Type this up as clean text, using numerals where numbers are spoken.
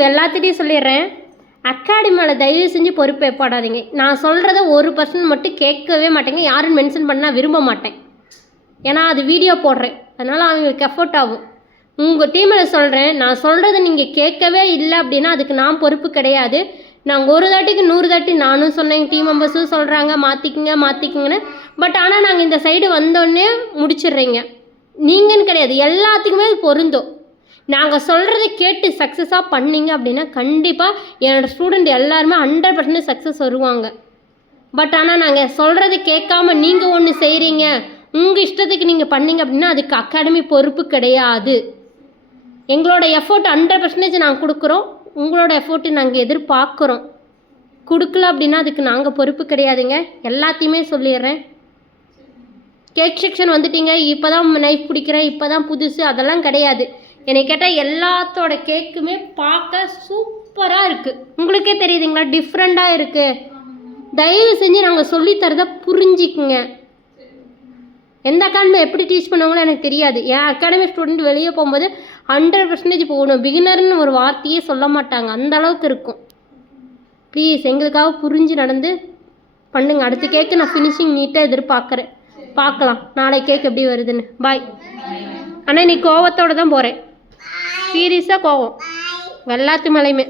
உங்கள் எல்லாத்திட்டையும் சொல்லிடுறேன், அகாடமியில் தயவு செஞ்சு பொறுப்பு ஏற்பாடாதீங்க. நான் சொல்கிறத 1% மட்டும் கேட்கவே மாட்டேங்க. யாரும் மென்ஷன் பண்ணால் விரும்ப மாட்டேன். ஏன்னா அது வீடியோ போடுறேன், அதனால் அவங்களுக்கு எஃபோர்ட் ஆகும். உங்கள் டீமில் சொல்கிறேன், நான் சொல்கிறத நீங்கள் கேட்கவே இல்லை அப்படின்னா அதுக்கு நான் பொறுப்பு கிடையாது. நாங்கள் ஒரு தாட்டிக்கு 100 தாட்டி நானும் சொன்னேன், டீம் மெம்பர்ஸும் சொல்கிறாங்க மாற்றிக்குங்கன்னு. பட் ஆனால் நாங்கள் இந்த சைடு வந்தோடனே முடிச்சிடுறீங்க. நீங்கன்னு கிடையாது, எல்லாத்துக்குமே அது பொருந்தும். நாங்கள் சொல்கிறத கேட்டு சக்ஸஸாக பண்ணிங்க அப்படின்னா கண்டிப்பாக என்னோடய ஸ்டூடெண்ட் எல்லாருமே 100% சக்ஸஸ் வருவாங்க. பட் ஆனால் நாங்கள் சொல்கிறத கேட்காம நீங்கள் ஒன்று செய்கிறீங்க, உங்கள் இஷ்டத்துக்கு நீங்கள் பண்ணிங்க அப்படின்னா அதுக்கு அகாடமி பொறுப்பு கிடையாது. எங்களோட எஃபோர்ட் 100% நாங்கள் கொடுக்குறோம், உங்களோட எஃபோர்ட்டு நாங்கள் எதிர்பார்க்குறோம். கொடுக்கல அப்படின்னா அதுக்கு நாங்கள் பொறுப்பு கிடையாதுங்க. எல்லாத்தையுமே சொல்லிடுறேன். கேக் செக்ஷன் வந்துட்டீங்க, இப்போ தான் நைஃப் பிடிக்கிறேன், இப்போ தான் புதுசு, அதெல்லாம் கிடையாது. என்னை கேட்டால் எல்லாத்தோட கேக்குமே பார்க்க சூப்பராக இருக்குது. உங்களுக்கே தெரியுதுங்களா, டிஃப்ரெண்ட்டாக இருக்குது. தயவு செஞ்சு நாங்கள் சொல்லித்தரதை புரிஞ்சிக்குங்க. எந்த அகாடமி எப்படி டீச் பண்ணுவாங்களோ எனக்கு தெரியாது. என் அகாடமி ஸ்டூடெண்ட் வெளியே போகும்போது 100% போகணும். பிகினர்னு ஒரு வார்த்தையே சொல்ல மாட்டாங்க, அந்த அளவுக்கு இருக்கும். ப்ளீஸ் எங்களுக்காக புரிஞ்சு நடந்து பண்ணுங்க. அடுத்த கேக்கு நான் ஃபினிஷிங் நீட்டாக எதிர்பார்க்குறேன். பார்க்கலாம் நாளைக்கு கேக் எப்படி வருதுன்னு. பாய். ஆனால் நீ கோவத்தோடு தான் போகிறேன், சீரியஸாக கோவம் எல்லாத்து மேலேயுமே.